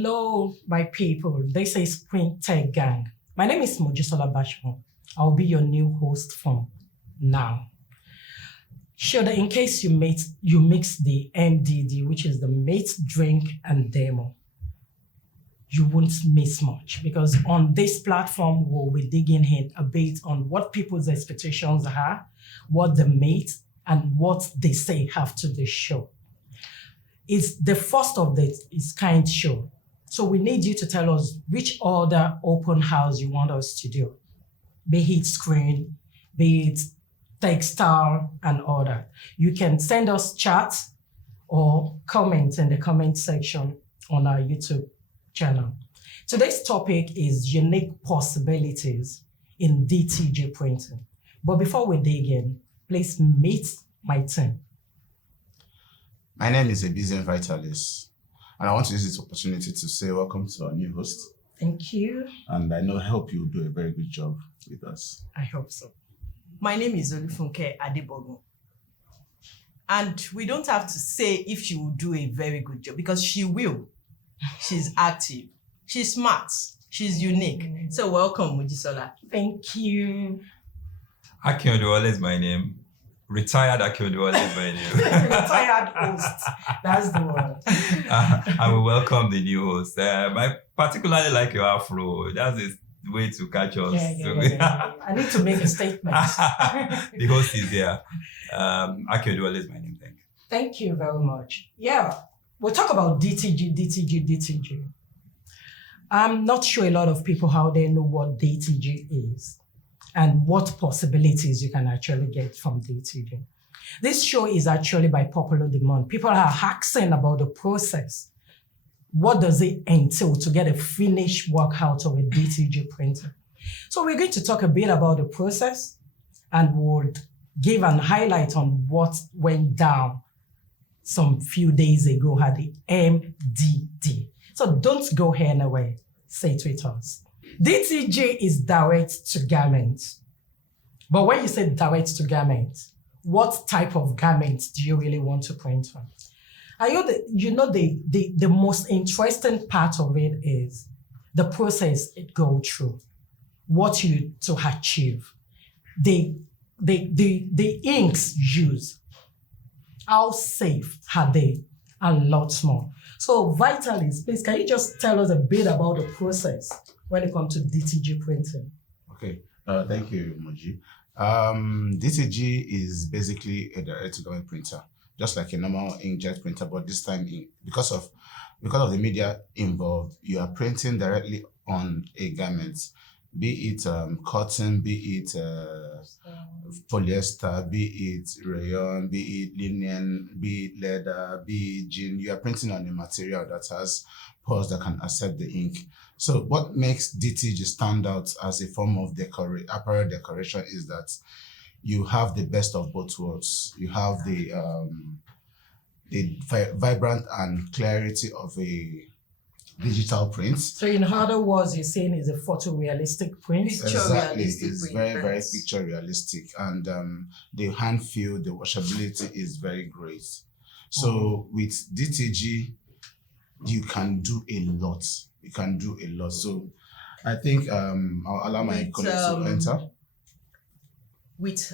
Hello, my people. This is Print Tech Gang. My name is Mojisola Bashmo. I'll be your new host from now. Sure, that in case you mix the MDD, which is the mate, drink, and demo, you won't miss much because on this platform, we'll be digging in a bit on what people's expectations are, what the mate, and what they say after the show. It's the first of its kind show. So we need you to tell us which other open house you want us to do. Be it screen, be it textile, and all that. You can send us chats or comments in the comment section on our YouTube channel. Today's topic is unique possibilities in DTG printing. But before we dig in, please meet my team. My name is Ebizian Vitalis, and I want to use this opportunity to say welcome to our new host. Thank you. And I hope you'll do a very good job with us. I hope so. My name is Olufunke Adebogun. And we don't have to say if she will do a very good job because she will. She's active. She's smart. She's unique. So welcome, Mojisola. Thank you. Akin Oduwole is my name. Retired Akin Oduwole is my name. Retired host. That's the word. And we welcome the new host. I particularly like your afro. That's the way to catch us. Yeah. I need to make a statement. The host is here. Akin Oduwole is my name. Thank you. Thank you very much. Yeah, we'll talk about DTG. I'm not sure a lot of people how they know what DTG is and what possibilities you can actually get from DTG. This show is actually by popular demand. People are asking about the process. What does it entail to get a finished work out of a DTG printer? So we're going to talk a bit about the process and we'll give an highlight on what went down some few days ago at the MDD. So don't go anywhere. Say it with us. DTG is direct to garment. But when you say direct to garment, what type of garment do you really want to print on? The most interesting part of it is the process it goes through, what you to achieve, the inks used, how safe are they, and lots more. So Vitalis, please, can you just tell us a bit about the process when it comes to DTG printing? Okay, thank you, Moji. DTG is basically a direct-to-garment printer, just like a normal inkjet printer, but this time because of the media involved, you are printing directly on a garment, be it cotton, be it polyester, be it rayon, be it linen, be it leather, be it jean. You are printing on a material that has pores that can accept the ink. So what makes DTG stand out as a form of apparel decoration is that you have the best of both worlds. You have the vibrant and clarity of a digital print. So in other words, you're saying it's a photorealistic print? Exactly, it's very picture realistic, and the hand feel, the washability is very great. So with DTG, you can do a lot. So I think I'll allow my colleagues to enter. With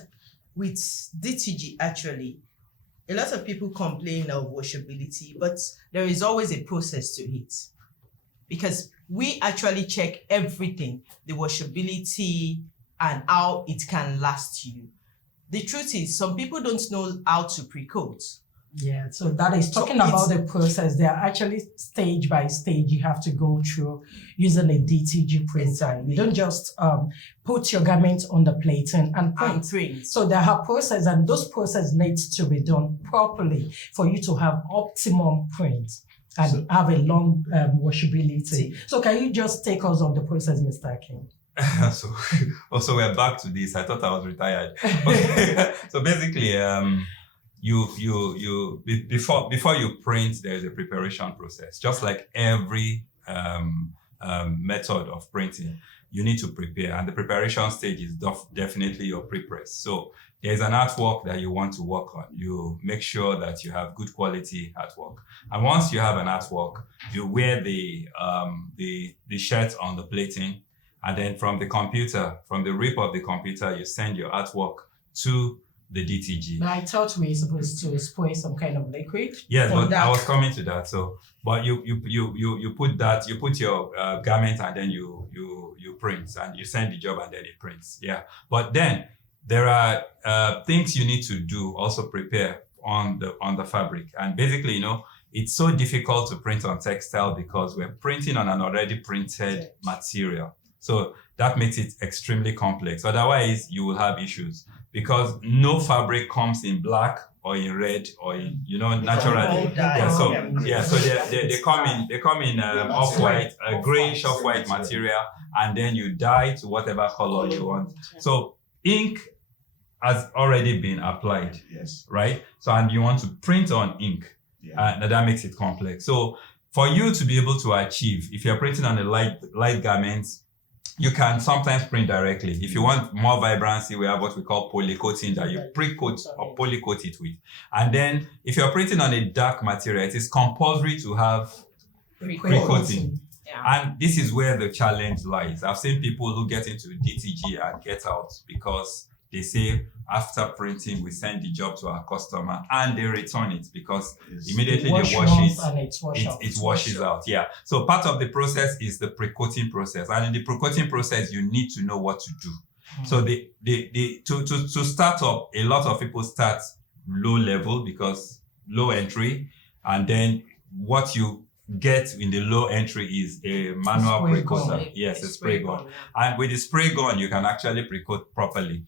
DTG, actually, a lot of people complain of washability, but there is always a process to it. Because we actually check everything, the washability and how it can last you. The truth is, some people don't know how to pre-coat. Yeah, so that is talking about the process. They are actually stage by stage you have to go through using a DTG printer. Exactly. You don't just put your garment on the plating and print. So there are processes, and those processes need to be done properly for you to have optimum print and have a long washability. So can you just take us on the process, Mr. Akin? So we're back to this. I thought I was retired. Okay. So basically, you before you print, there's a preparation process. Just like every method of printing, you need to prepare. And the preparation stage is definitely your pre-press. So there's an artwork that you want to work on. You make sure that you have good quality artwork. And once you have an artwork, you wear the shirt on the plating. And then from the computer, from the rip of the computer, you send your artwork to the DTG. Now, I thought we were supposed to spray some kind of liquid. Yes, For but that. I was coming to that. So, but you put your garment and then you print and you send the job and then it prints. Yeah, but then there are things you need to do. Also prepare on the fabric, and basically, it's so difficult to print on textile because we're printing on an already printed material. So that makes it extremely complex. Otherwise, you will have issues because no fabric comes in black or in red or in, naturally. So they come in off-white, a grayish off-white material, and then you dye to whatever color you want. So ink has already been applied, Yes. right? So, and you want to print on ink. Yeah. That makes it complex. So for you to be able to achieve, if you're printing on a light garments, you can sometimes print directly. If you want more vibrancy, we have what we call polycoating that you pre-coat or polycoat it with. And then if you're printing on a dark material, it is compulsory to have pre-coating. Yeah. And this is where the challenge lies. I've seen people who get into DTG and get out because they say after printing, we send the job to our customer and they return it because Yes. immediately Wash they wash once it. and it's washed out. It washes out. Yeah. So part of the process is the pre-coating process. And in the pre-coating process, you need to know what to do. So to start up, a lot of people start low level because low entry. And then what you get in the low entry is a manual Spray pre-coater. gun. Yes, a spray gun. And with the spray gun, you can actually pre-coat properly.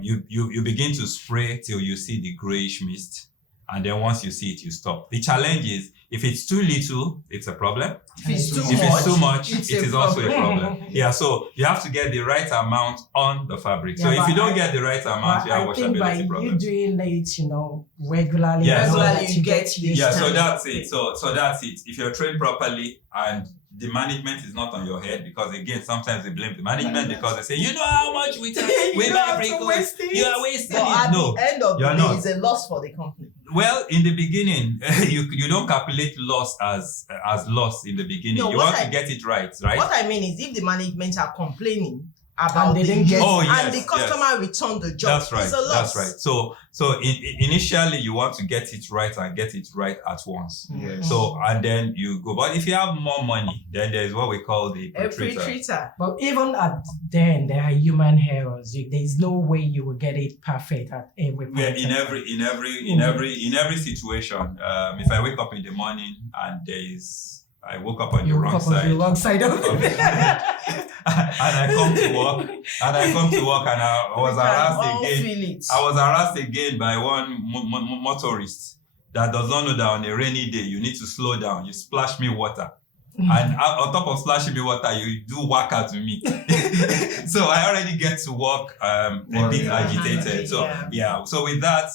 You begin to spray till you see the grayish mist. And then once you see it, you stop. The challenge is if it's too little, it's a problem. If it's too If much, it's too much, it's it a is also a problem. problem. Yeah, so you have to get the right amount on the fabric. So Yeah, if you but don't get the right amount, But you have I think by washability you problem. doing it, regularly, Yeah, so- Regularly you get used Yeah, to so it. that's it. So that's it. If you're trained properly and the management is not on your head, because again, sometimes they blame the management because they say, you know how much we take, we You buy have to pre-coat, waste it. you are wasting But at it. No. the end of you're the day, not. it's a loss for the company. Well, in the beginning, you don't calculate loss as loss in the beginning. No, you what want I- to get it right, right? What I mean is, if the management are complaining about they the didn't get- Oh, and yes, the customer returned the job, That's right. it's a loss. That's right. So initially you want to get it right and get it right at once. Yes. So and then you go. But if you have more money, then there's what we call the A pre-treater. pre-treater. But even at then, there are human errors. There's no way you will get it perfect at every point. Yeah, in every situation. If I wake up in the morning and I woke up on the You wrong woke up on side. the wrong side of of it. it. and I come to work, and I was harassed We can all again. feel it. I was harassed again by one motorist that does not know that on a rainy day you need to slow down. You splash me water. And on top of splashing me water, you do work out to me. So I already get to work a bit Yeah. agitated. So Yeah. so with that,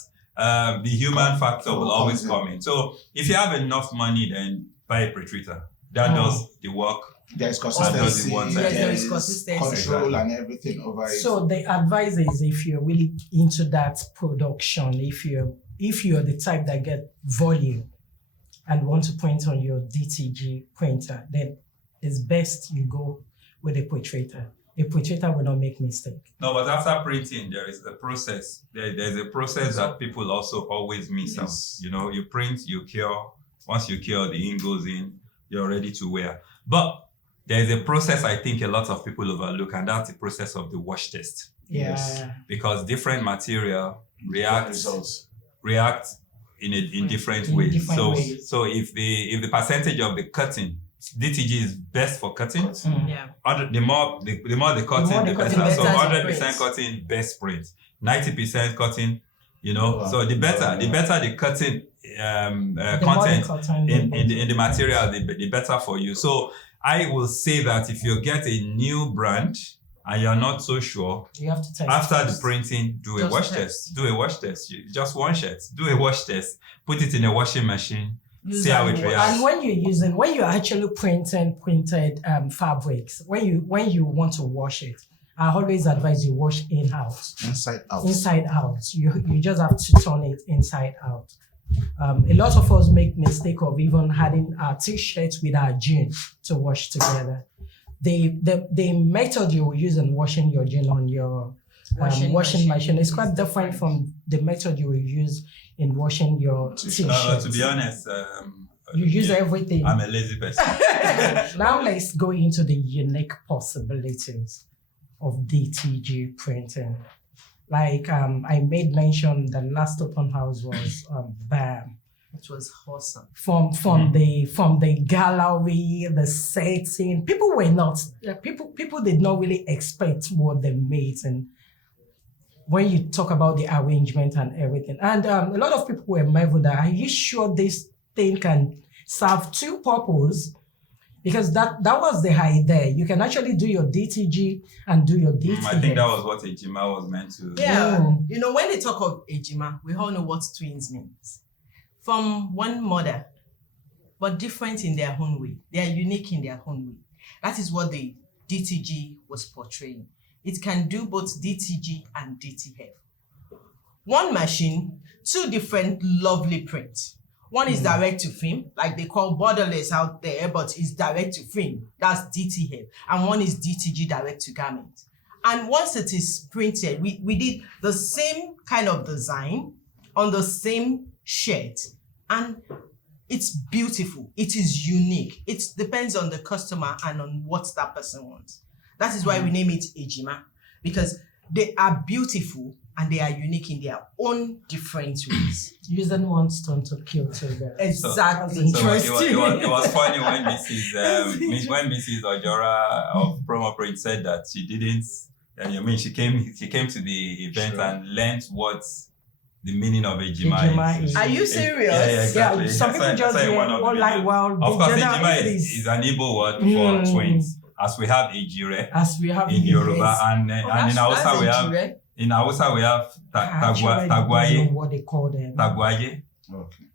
the human factor will always come in. So if you have enough money, then buy a pre-treater. That does the work. There's does consistency, it one time. Yes, there is there's consistency. control and everything over it. So the advice is if you're really into that production, if you're the type that get volume and want to print on your DTG printer, then it's best you go with a pre-treater. A pre-treater will not make mistake. No, but after printing, there is a process. There's a process that people also always miss out. Yes. You print, you cure. Once you cure, the ink goes in. You're ready to wear. But there's a process I think a lot of people overlook, and that's the process of the wash test. Yes. Yeah. Because different material Results. react in different In ways. different So ways. so if the percentage of the cutting, DTG is best for cutting. Mm. Yeah. The more the cutting, more the the better. cutting, So better 100% print. cutting, best print. 90% cutting, Wow. So the better the cutting The more the content cotton, in the material, the better for you. So I will say that if you get a new brand and you're not so sure, you have to test after the first. printing, do a Just wash test. test. Do a wash test. Just one shirt. Do a wash test. Put it in a washing machine Use see how it and reacts. And when you're actually printing printed fabrics, when you want to wash it, I always advise you wash in-house. Inside out. Inside out. You just have to turn it inside out. A lot of us make mistake of even having our t-shirts with our jeans to wash together. The method you will use in washing your jeans on your washing machine is quite different from the method you will use in washing your t-shirts. To be honest, You use everything. I'm a lazy person. Now let's go into the unique possibilities of DTG printing. Like I made mention, the last open house was BAM. It was awesome. From the gallery, the setting, people did not really expect what they made, and when you talk about the arrangement and everything, and a lot of people were marveled that, are you sure this thing can serve two purposes? Because that was the idea. You can actually do your DTG and do your DTG. I think that was what Ejima was meant to. Yeah. Oh. You know, when they talk of Ejima, we all know what twins means. From one mother, but different in their own way. They are unique in their own way. That is what the DTG was portraying. It can do both DTG and DTF. One machine, two different lovely prints. One is direct to film, like they call borderless out there, but it's direct to film. That's DTF. And one is DTG, direct to garment. And once it is printed, we did the same kind of design on the same shirt, and it's beautiful. It is unique. It depends on the customer and on what that person wants. That is why we name it Ejima, because they are beautiful and they are unique in their own different ways. Using one stone to kill two birds. Exactly. So it was funny when Mrs. Ojora of Promo Print said that she didn't. She came to the event and learned what the meaning of Ejima is. Are you serious? Yeah, exactly. Yeah, some people just hear, of well, course, Ejima is an Igbo word for twins, as we have Ejire as we have in Yoruba, yes. and in Hausa we have. In Hausa we have I don't know Tagwaye. what they call them. Tagwaye. Okay.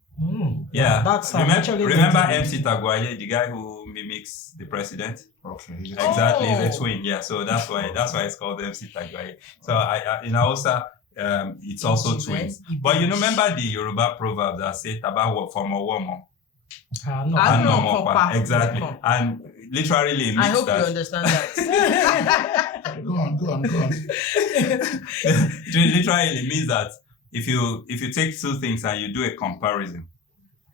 Yeah. That's remember MC Tagwaye, the guy who mimics the president? Okay. Exactly, Oh. he's a twin. Yeah, so that's why it's called MC Tagwaye. So I in Hausa, it's also twins. But you remember the Yoruba proverb that says "Taba for more womo." No. I know, more Papa. exactly, Papa. and literally it I means hope you that. understand that. Go on. Literally it means that if you take two things and you do a comparison,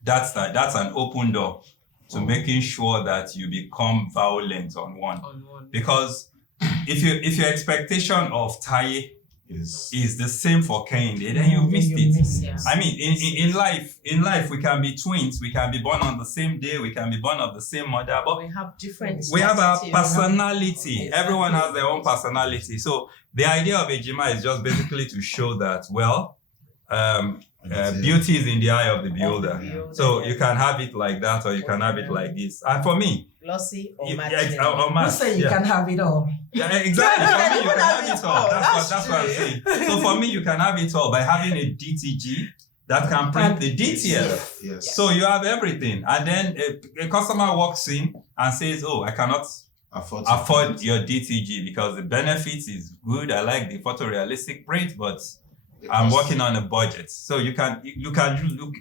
that's an open door to making sure that you become violent on one. Because if your expectation of Taye is the same for Kehinde, then you missed it. Yeah. I mean, in life we can be twins, we can be born on the same day, we can be born of the same mother, but We have different. we have our sensitivity. personality. Exactly. Everyone has their own personality. So the idea of Ejima is just basically to show that, beauty is in the eye of the beholder. So you can have it like that, or you can have it like this. And for me, Glossy or you- matte. yeah, or You matte, say you yeah. can have it all. Yeah, exactly. For me, you You can have it all. That's what I'm true. saying. So for me, you can have it all by having a DTG that can print the DTF. Yes. So you have everything. And then a customer walks in and says, "Oh, I cannot afford your DTG because the benefits is good. I like the photorealistic print, but I'm working on a budget." So you can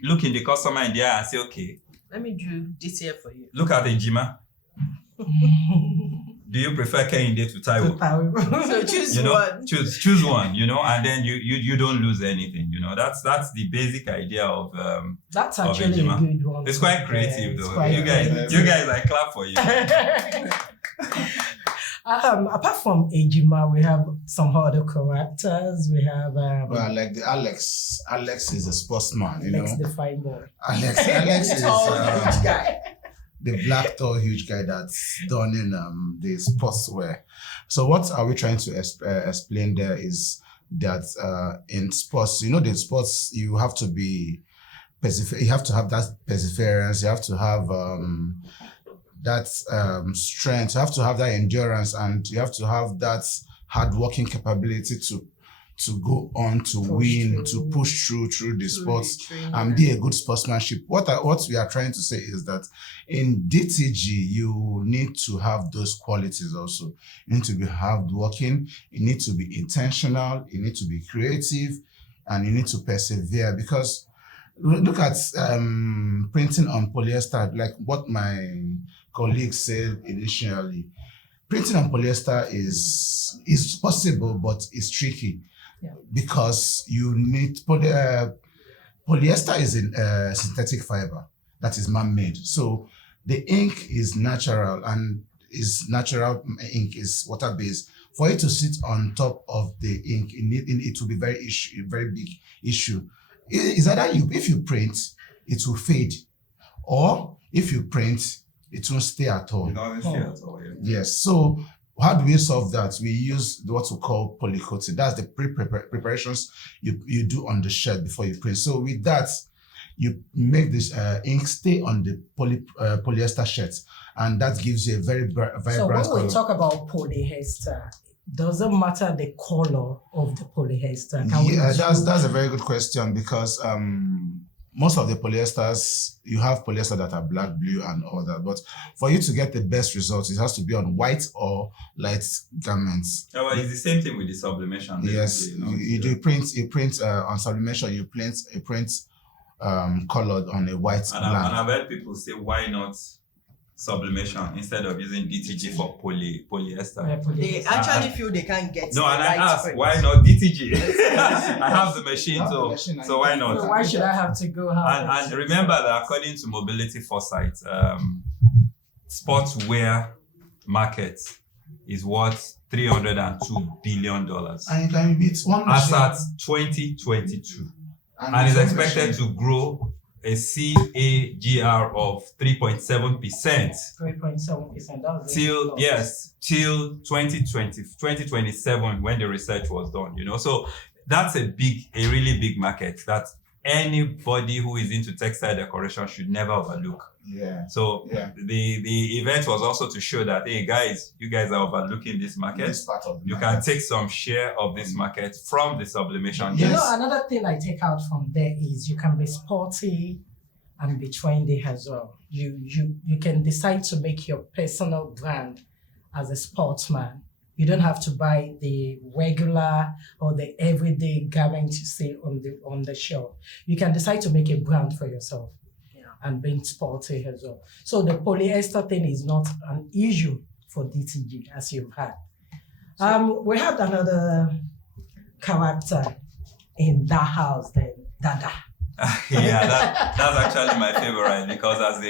look in the customer in the eye and say, "Okay, Let me do DTF for you. look at Ejima. Do you prefer Kehinde to Taiwo?" So choose You know, one. choose one, and then you don't lose anything. That's the basic idea of That's of actually a Ejima. good one. It's quite creative It's though. quite You guys, I clap for you. Apart from Ejima, we have some other characters. We have Well, like the Alex. Alex is a sportsman, you Lex know. the Fine Boy. Alex is Tall, huge guy. the black tall huge guy that's done in the sportswear. So what are we trying to explain there is that in sports, the sports you have to be you have to have that perseverance, you have to have that strength, you have to have that endurance, and you have to have that hard working capability to go on to win, to push through the sports and be a good sportsmanship. What we are trying to say is that in DTG, you need to have those qualities also. You need to be hardworking, you need to be intentional, you need to be creative, and you need to persevere. Because look at printing on polyester, like what my colleague said initially. Printing on polyester is possible, but it's tricky. Yeah. Because you need polyester is a synthetic fiber that is man-made. So the ink is natural, and natural ink is water-based. For it to sit on top of the ink, it will be very big issue. Is either if you print, it will fade, or if you print, it won't stay at all. Yes. So how do we solve that? We use what we call polycoating. That's the preparations you do on the shirt before you print. So with that, you make this ink stay on the polyester shirt, and that gives you a very vibrant So when color. we talk about polyester, doesn't matter the color of the polyester. That's a very good question, because most of the polyesters, you have polyester that are black, blue, and all that. But for you to get the best results, it has to be on white or light garments. Yeah, well, it's the same thing with the sublimation. Yes, you print on sublimation. You print colored on a white And blank. I've heard people say, why not sublimation instead of using DTG for polyester? They actually feel they can't get No, the and I right asked, print. why not DTG? I have the machine, so why So not? why should I have to go And remember that according to Mobility Foresight, sportswear market is worth $302 billion And you can beat one as machine. at 2022, and is one expected machine. to grow a CAGR of 3.7% 3.7%. till 2027, when the research was done. So that's a really big market that anybody who is into textile decoration should never overlook. Yeah. So Yeah. the event was also to show that, hey guys, you guys are overlooking this market. This part of the You market. can take some share of this market from the sublimation. You Yes. know, another thing I take out from there is you can be sporty and be trendy as well. You can decide to make your personal brand as a sportsman. You don't have to buy the regular or the everyday garment you see on the shelf. You can decide to make a brand for yourself and being sporty as well. So the polyester thing is not an issue for DTG, as you've had. We had another character in that house then, Dada. Yeah, that's actually my favorite, because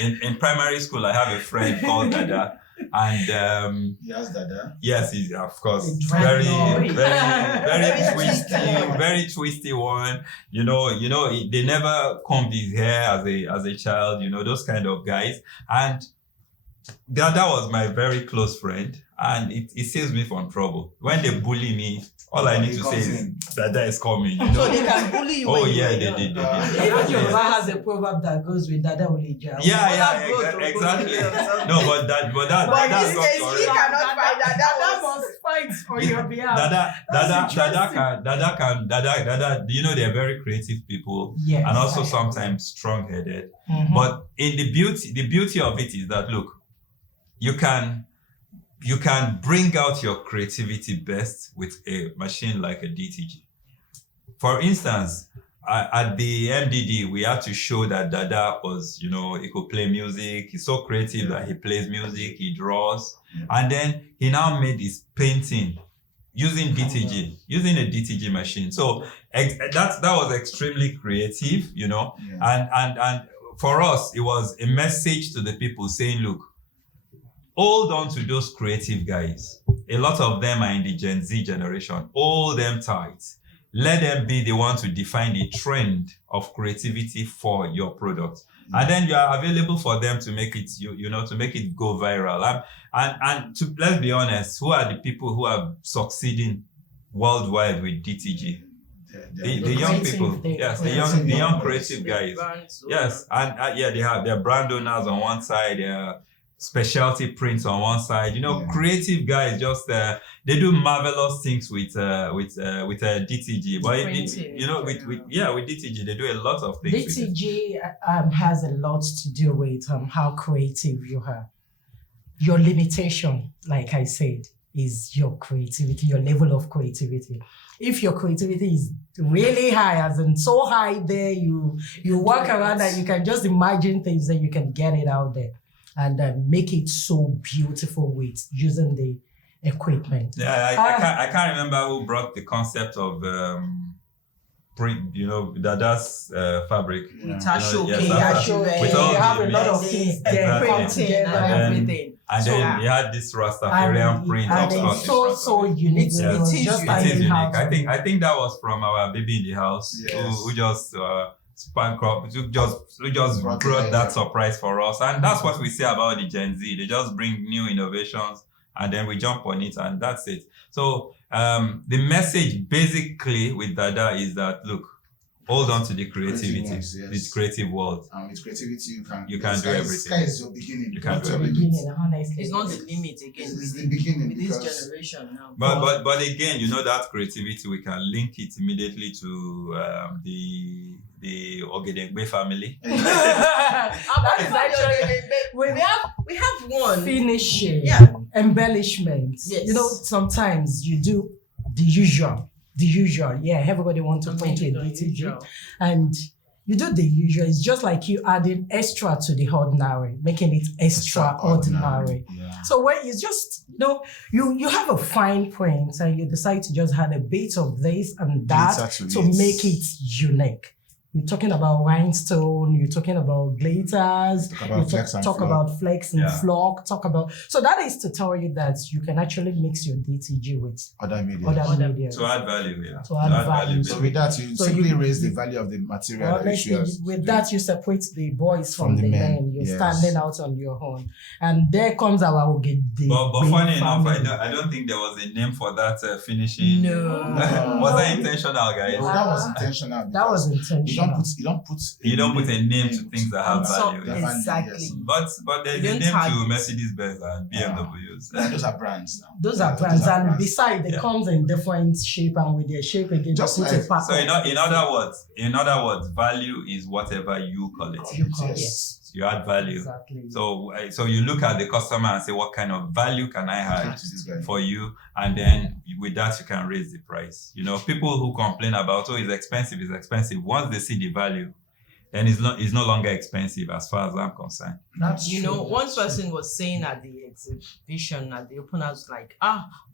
in primary school I have a friend called Dada, and Yes, Dada. yes, he's of course The very dreadnought. very twisty one. They never combed his hair as a child. Those kind of guys. And Dada was my very close friend, and it saves me from trouble. When they bully me, all I need to say is Dada is coming. So they can bully you. Oh when yeah, you're they young. did. Even Yoruba Yeah. has a proverb that goes with Dada Olija. Yeah, Well, that's exactly. good, but- No, but that But that's in not this case, correct. he cannot fight that. That Dada was must fight for your behalf. Dada. They're very creative people, Yes, and also I sometimes strong-headed. Mhm. But in the beauty of it is that, look, you can bring out your creativity best with a machine like a DTG. For instance, at the MDD, we had to show that Dada was, he could play music. He's so creative that he plays music, he draws. Yeah. And then he now made his painting using a DTG machine. So that was extremely creative, Yeah. and for us, it was a message to the people saying, look, hold on to those creative guys. A lot of them are in the Gen Z generation. Hold them tight. Let them be the one to define the trend of creativity for your product. And then you are available for them to make it, to make it go viral. And let's be honest, who are the people who are succeeding worldwide with DTG? The young creative, people. the Yes, the creative young ones. creative guys. Yes, and they have their brand owners on one side, specialty prints on one side. Yeah. Creative guys just they do marvelous things with DTG. But Printing, with DTG they do a lot of things. with it. DTG has a lot to do with how creative you are. Your limitation, like I said, is your creativity, your level of creativity. If your creativity is really high, as in so high there, you walk around and you can just imagine things, then you can get it out there and make it so beautiful with using the equipment. Yeah, I can't remember who brought the concept of print, that's fabric. With Yeah. Ashoke, With all you have the a lot of mix, things there exactly. come printing together. and everything. And then you had this Rastafarian print of and Scottish it's so Rastafarian. unique. It's- It was it is just unique. like It is how unique. to- I think that was from our baby in the house Yes. who just spank up, who just Brought brought it that over. surprise for us. And that's what we say about the Gen Z. They just bring new innovations and then we jump on it and that's it. So the message basically with Dada is that look, hold on to the creativity, Creativeness, yes. the creative world. And with creativity, You can do everything. Sky is your beginning. You can Not do your everything. limit. Beginning, honestly. It's not the limit again. It's the beginning with this because generation now. But again, that creativity we can link it immediately to the Ogedengbe family. That is actually we have one. finishing, Yeah. embellishments. Yes. Sometimes you do the usual. Yeah, everybody wants to point to a DTG, and you do the usual. It's just like you adding extra to the ordinary, making it extraordinary. Yeah. So when it's just you have a fine print and you decide to just add a bit of this and that Glitter to it. make it unique. You're talking about rhinestone, you're talking about glitters, Talk about flex and talk flock. about flex and Yeah. flock, so that is to tell you that you can actually mix your DTG with Other media. other media. To add value, yeah. To add value. So with that, you So simply you- raise the value of the material that Honestly, you use. with that, you separate the boys from the men. You're yes. standing out on your own. And there comes our Ogede. But funny enough, family. I don't think there was a name for that finishing. No. Was that intentional, guys? No, that was intentional. That was because intentional. You don't put a name to things that have So- value. That Exactly. yes. But there's You a don't name tag to it. Mercedes-Benz and BMWs. And those are brands now. Those are Yeah, brands, and brands. besides, they Yeah. comes in different shape, and with their shape again, Just put like- a pack So of- in other words, value is whatever you call it. You call it. Yes. You add value. Exactly. So you look at the customer and say, what kind of value can I add To this guy. for you? And then with that, you can raise the price. People who complain about, it's expensive. Once they see the value, then it's no longer expensive as far as I'm concerned. That's You true, know, one that's true. person was saying at the exhibition at the open house, like,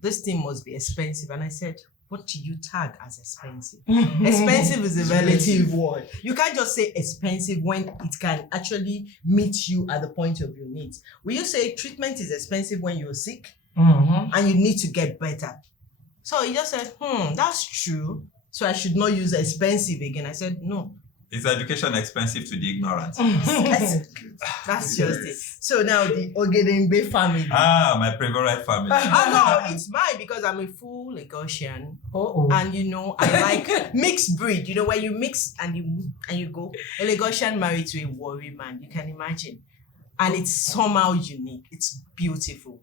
this thing must be expensive. And I said, what do you tag as expensive? Expensive is a relative word. You can't just say expensive when it can actually meet you at the point of your needs. Will you say treatment is expensive when you're sick Mhm. and you need to get better? So he just said, that's true. So I should not use expensive again. I said, no, Is education expensive to the ignorant? that's just it. So now the Ogedengbe family. My favorite family. No, it's mine because I'm a full Lagosian. Oh, And I like mixed breed. When you mix and you go a Lagosian married to a Warri man, you can imagine, and it's somehow unique. It's beautiful.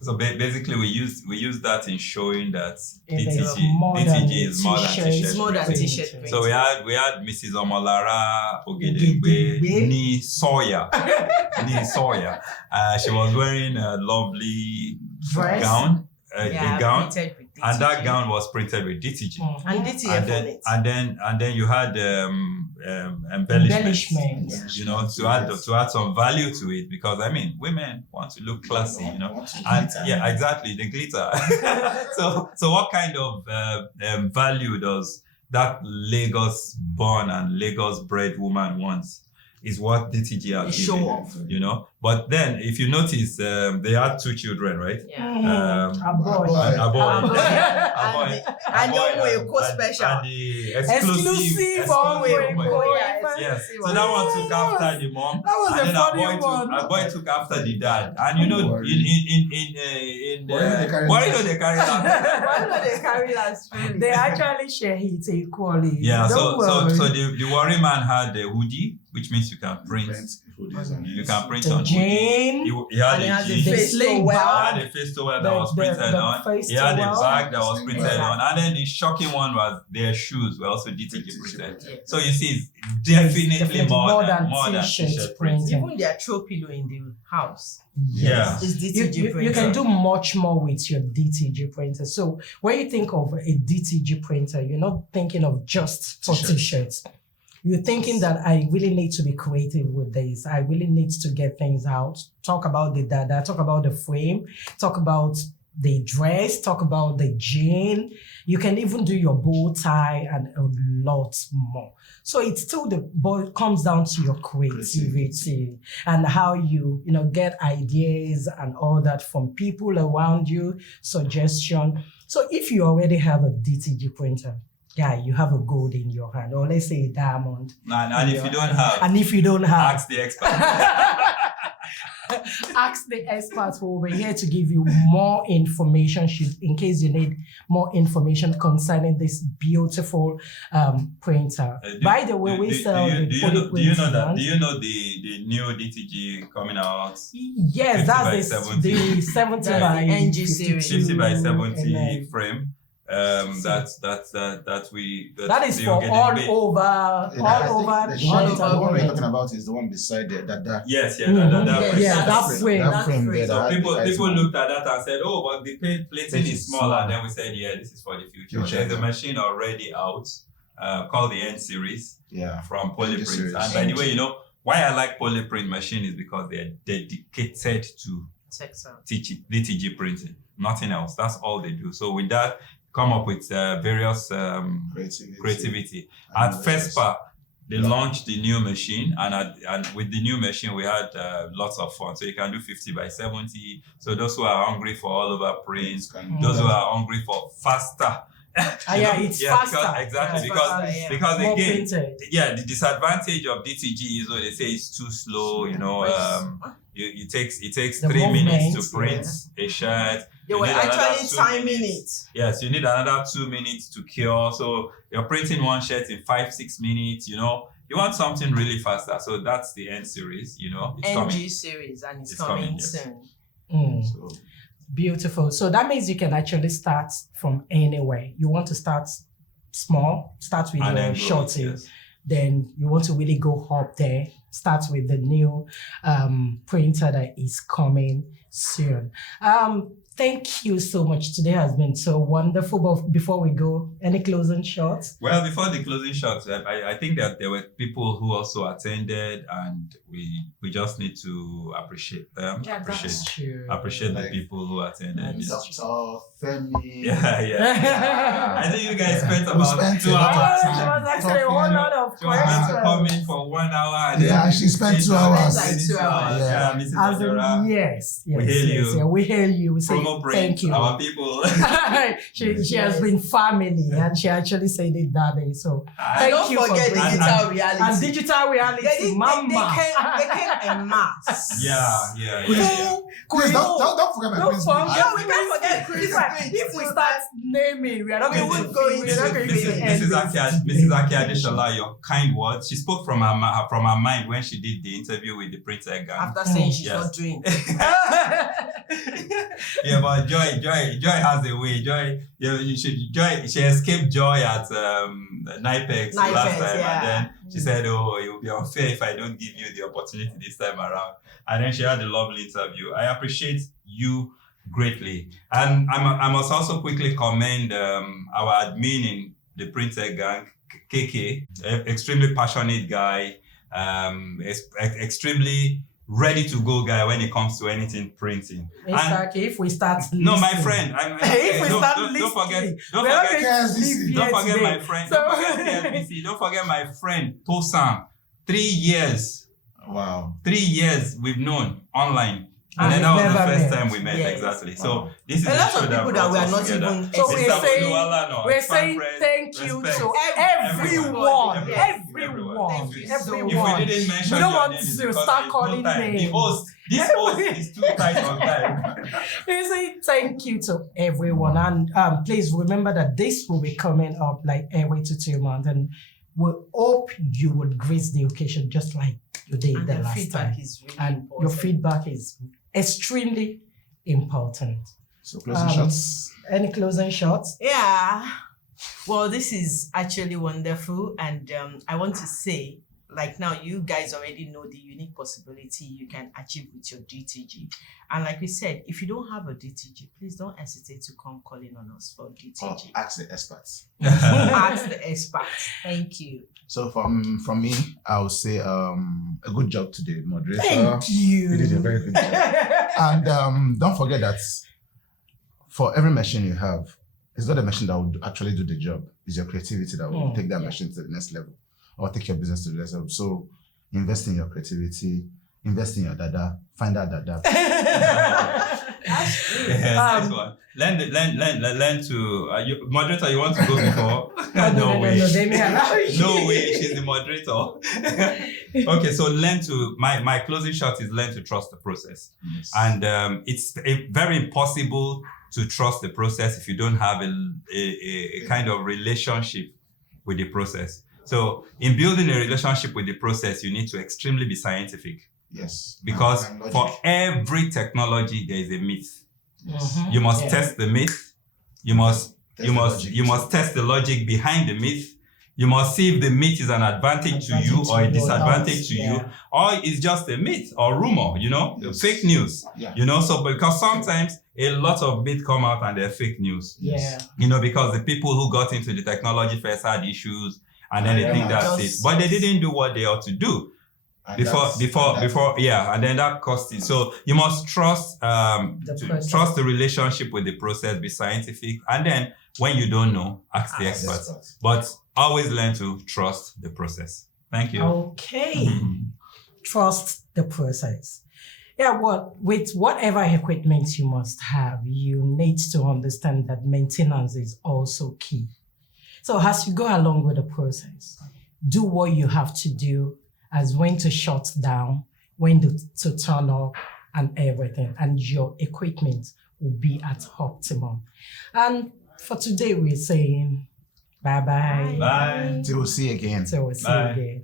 So basically, we use that in showing that It is more than DTG is more than t-shirt. t-shirt. It's more than print. t-shirt print. So we had Mrs. Omolara Ogedengbe Ogedengbe. Ni Sawyer. She was wearing a lovely Dress. gown, a gown, printed with and that DTG. gown was printed with DTG. Mhm. and DTF on it. And then you had embellishments. Embellishments. To add some value to it, because women want to look classy, And yeah, exactly, the glitter. so what kind of value does that Lagos born and Lagos bred woman want? Is what DTG are Show giving, off. But then, if you notice, they had 2 children, right? Yeah. Mhm. A boy. A boy. A boy. A boy. And A boy don't wear and- co-special. and the Exclusive Don't wear boy. co- Yes. So that one took after the mom. That was and a then funny a one. boy took after the dad. And in Why do they carry why last? do they carry that? Why do they carry last? They actually share it equally. Yeah, Don't so worry. the worry man had the hoodie, which means you can print. hoodies on You it. can print The on jean. hoodies. He had And it a has a jean. face Sling towel. He bag. had a face towel that The- was the- printed the on. face He had a towel. bag that was printed Exactly. on. And then the shocking one was their shoes were also DTG DTG printed. printed. So you see, it's definitely, Definitely more than t-shirt t-shirt printing. printing. Even their throw pillow in the house Yeah. is You, DTG you printer. can do much more with your DTG printer. So when you think of a DTG printer, you're not thinking of just for T-shirts. t-shirts. You're thinking that I really need to be creative with this. I really need to get things out. Talk about the dada, talk about the frame, talk about the dress, talk about the jean. You can even do your bow tie and a lot more. So it's still but it comes down to your creativity and how you get ideas and all that from people around you, suggestion. So if you already have a DTG printer, yeah, you have a gold in your hand, or let's say a diamond. And if you don't have, And if you don't have, ask the expert. ask the experts who will be here to give you more information in case you need more information concerning this beautiful printer. By the way, we sell the do you know that? ones. Do you know the new DTG coming out? Yes, 50 by that's 70. the 70 That's by the NG series. 50 by 52, 70 and frame. That is they for were getting all paid. over, Yeah, I all think over. the shirt one and we're print. talking about is the one beside there. That Yes, yeah, Mhm. that Yes, frame. Yeah, that frame. That frame there. So that had people the people ice looked at that and said, "Oh, but the plating is smaller." And then we said, "Yeah, this is for the future." Future, There's a yeah. machine already out called the N series Yeah. from NG Polyprint. series. And by the way, why I like Polyprint machine is because they're dedicated to Textile. DTG printing. Nothing else. That's all they do. So with that, come up with various creativity. At FESPA, they launched the new machine, and with the new machine, we had lots of fun. So you can do 50 by 70. So those who are hungry for all over prints, those who are hungry for faster. Yeah, it's faster. Exactly. Yeah, Because faster, yeah. because More again, printed. yeah, the disadvantage of DTG is when they say it's too slow. It takes The 3 minutes movement, to print a shirt. They You were need another actually 2 timing minutes. it. Yes, you need another 2 minutes to cure. So you're printing one shirt in 5-6 minutes. You want something really faster. So that's the N series. It's coming. NG series, and it's It's coming, coming yes. soon. Mm. So Beautiful. So that means you can actually start from anywhere. You want to start small, start with And your then grow it, shorty. yes. Then you want to really go up there, start with the new printer that is coming soon. Thank you so much. Today has been so wonderful. But before we go, any closing shots? Well, before the closing shots, I think that there were people who also attended, and we just need to appreciate them. true. Appreciate the Like- people who attended. That's Dr. Femi. Yeah. I think you guys spent We about spent 2 a lot of hours. time. She was actually a whole lot of She was meant to come questions. in for 1 hour. And Yeah, then she spent 2 8 hours. Like 2 hours. Yeah, Mrs. As in, Ajora. yes, We hail you. yeah, we hail you. We say Promo print, thank you. our people. she has been family, and she actually said it that day. So And Thank don't you for forget bringing- digital reality. and digital reality, they mama. came en masse. yeah. Please don't forget my Don't Prince. forget. No, we can't forget Chris Prince. If we start naming, we are not We going would to go into we're not going to Mrs. end Mrs. Aki Adeshola, your kind words. She spoke from her mind when she did the interview with the Prince Gang. After saying she's Yes. not doing Yeah, but Joy has a way. She escaped Joy at NIPEX last time, yeah. and then she said, "Oh, it will be unfair if I don't give you the opportunity this time around." And then she had a lovely interview. I appreciate you greatly, and I must also quickly commend our admin in the Printer Gang, KK, extremely passionate guy, extremely ready to go guy when it comes to anything printing. In fact, if we start No, my listing- friend. If we start don't forget. listing, Don't we're not forget. going to KSDC. leave Don't here forget today. my friend. So- Don't forget KSDC. Don't forget my friend Tosan. 3 years. Wow. 3 years we've known online. And And then that was the never first met. time we met, Yes. exactly. So Wow. this is A lot show of people that brought we are us not together. even. So we're Mr. saying- Oluwala, no, We're expand saying friends, thank you respect. to Everyone. everyone. Yes. Everyone. Thank you so Everyone. much. If we didn't mention We don't your want name, it's to because start there's calling no time. The names. host, this host is too tight on time. We say thank you to everyone, and please remember that this will be coming up like every 2 months, and We hope you would grace the occasion just like you did And the the last feedback time. is really And important. your feedback is extremely important. So closing shots. Any closing shots? Yeah. Well, this is actually wonderful. And I want to say, like now, you guys already know the unique possibility you can achieve with your DTG. And like we said, if you don't have a DTG, please don't hesitate to come calling on us for Oh, DTG. ask the experts. Ask the experts. Thank you. So from me, I would say a good job to the moderator. Thank you. You did a very good job. And don't forget that for every machine you have, it's not a machine that will actually do the job. It's your creativity that will take that machine to the next level or take your business to the next level. So invest in your creativity, invest in your dada, find out dada. Nice one. Learn to moderator. You want to go before? No way. No, Damian. No way. She's the moderator. Okay, so learn to my closing shot is learn to trust the process, Yes. and it's very impossible to trust the process if you don't have a kind of relationship with the process. So in building a relationship with the process, you need to extremely be scientific. Yes. Because And logic. for every technology, there is a myth. Yes. Mhm. You must Yeah. test the myth. You must Test the logic. you must test the logic behind the myth. You must see if the myth is an advantage to you or a disadvantage to you, or it's just a myth or rumor. Yes. Fake news. Yeah. So because sometimes a lot of myths come out and they're fake news. Yeah. Because the people who got into the technology first had issues, and then they Yeah, think that's it, just- but they didn't do what they ought to do. And Before, that's- and then that cost it. So you must trust, process. trust the relationship with the process, be scientific, and then when you don't know, ask the Ask the experts. But always learn to trust the process. Thank you. Okay. Trust the process. Yeah, with whatever equipment you must have, you need to understand that maintenance is also key. So as you go along with the process, do what you have to do as when to shut down, when to turn off, and everything. And your equipment will be at optimum. And for today, we're saying bye-bye. Bye. Till we see again. Till we see Bye. you again.